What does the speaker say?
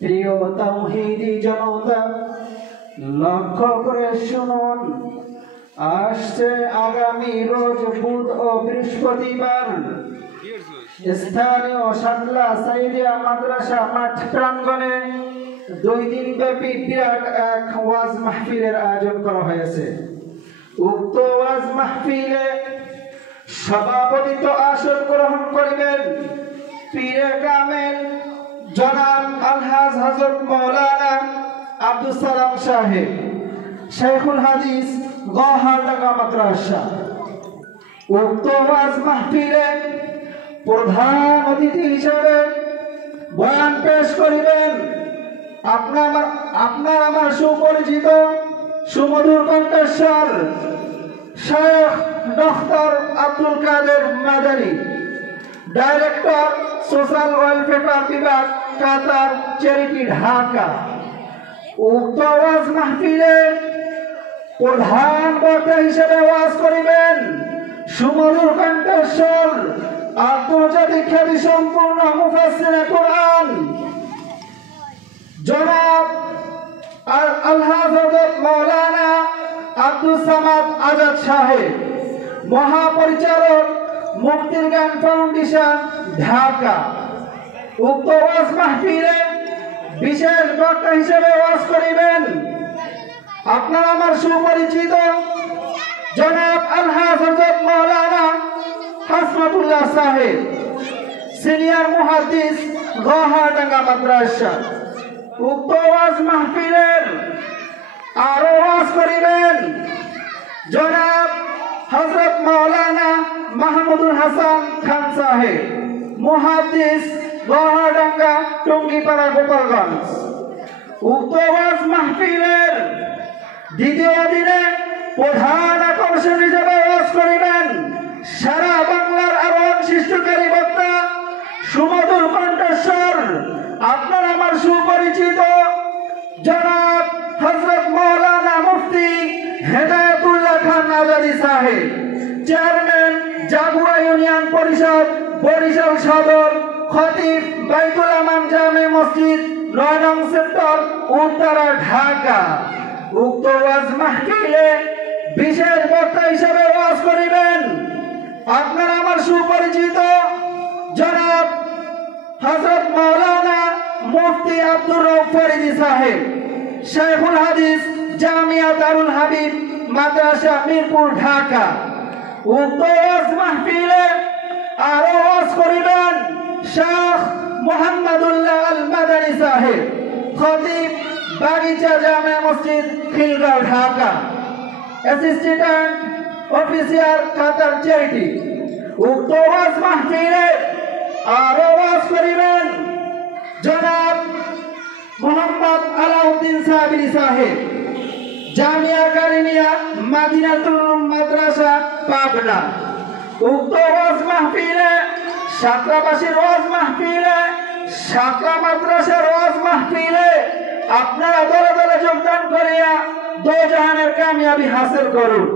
প্রিয় তাওহীদি জনতা, লক্ষ্য করে শুনুন, আসছে আগামী রোজ বুধ ও বৃহস্পতিবার স্থানীয় শাদলা সাইদিয়া মাদ্রাসা মাঠ প্রাঙ্গণে 2 দিন ব্যাপী বিরাট এক ওয়াজ মাহফিলের আয়োজন করা হয়েছে। উক্ত ওয়াজ মাহফিলে সভাপতিত্ব আসন গ্রহণ করিবেন পীরে কামেল জনাব আলহাজ হযরত মাওলানা আব্দুস সালাম সাহেব, শাইখুল হাদিস গৌহারডাঙ্গা মাদ্রাসা। উক্ত ওয়াজ মাহফিলে প্রধান অতিথি হিসেবে বয়ান পেশ করিবেন আপনার আমার সুপরিচিত সুমধুর কণ্ঠস্বর শেখ ডক্টর আব্দুল কাদের মাদানী, ডাইরেক্টর সোশ্যাল ওয়েলফেয়ার বিভাগ, কাতার চ্যারিটি, ঢাকা। উক্ত ওয়াজ মাহফিলে প্রধান বক্তা হিসেবে ওয়াজ করিবেন সুমধুর কণ্ঠস্বর আন্তর্জাতিক খ্যাতি সম্পূর্ণ মুফাসসিরে কোরআন জনাব আলহাজ হযরত মাওলানা আব্দুস সামাদ আজাদ সাহেব, মহাপরিচালক মুক্তির গান ফাউন্ডেশন, ঢাকা। উক্ত ওয়াজ মাহফিলে বিশেষ বক্তা হিসেবে ওয়াজ করিবেন আপনার আমার সুপরিচিত জনাব আলহাজ হযরত মাওলানা হাসনাতুল্লাহ সাহেব, সিনিয়র মুহাদ্দিস, গৌহারডাঙ্গা মাদ্রাসা। উক্ত ওয়াজ মাহফিলের আরো ওয়াজ করিবেন জনাব হযরত মাওলানা মাহমুদুল হাসান খান সাহেব, মুহাদ্দিস, গৌহারডাঙ্গা, টঙ্গীপাড়া, গোপালগঞ্জ। উক্ত ওয়াজ মাহফিলের দ্বিতীয় দিনে প্রধান আকর্ষণ হিসেবে ওয়াজ করিবেন সারা বাংলার আরব সৃষ্টিকারী বক্তা সুমধুর কণ্ঠস্বর আপনার আমার সুপরিচিত জনাব হযরত মাওলানা মুফতি হেদায়েতুল্লাহ খান আজাদী সাহেব, চেয়ারম্যান জাগুয়া ইউনিয়ন পরিষদ, বরিশাল সদর, খতিব বাইতুল আমান জামে মসজিদ, 9 নং সেক্টর, উত্তরা, ঢাকা। উক্ত ওয়াজ মাহফিলে বিশেষ বক্তা হিসেবে ওয়াজ করিবেন আপনার আমার সুপরিচিত জনাব হযরত মাওলানা মুফতি আব্দুর রউফ ফরিদী সাহেব, শাইখুল হাদিস, জামিয়া দারুল হাবিব মাদ্রাসা, মিরপুর, ঢাকা। উক্ত ওয়াজ মাহফিলে আরো ওয়াজ করিবেন শেখ মুহাম্মদুল্লাহ আল মাদানী সাহেব, খতিব বাগিচা জামে মসজিদ, খিলগাঁও, ঢাকা। অ্যাসিস্ট্যান্ট অফিসার, কাতার চ্যারিটি। উক্ত ওয়াজ মাহফিলে আরো ওয়াজ করিবেন জনাব মোহাম্মদ আলাউদ্দিন সাবিরি সাহেব, জামিয়া কারিমিয়া মাদিনাতুল মাদ্রাসা, পাবনা। উক্ত ওয়াজ মাহফিলে সাতরাবাসীর ওয়াজ মাহফিলে, সাতরা মাদ্রাসার ওয়াজ মাহফিলে আপনারা দলে দলে যোগদান করিয়া দো জাহানের কামিয়াবি হাসিল করুন।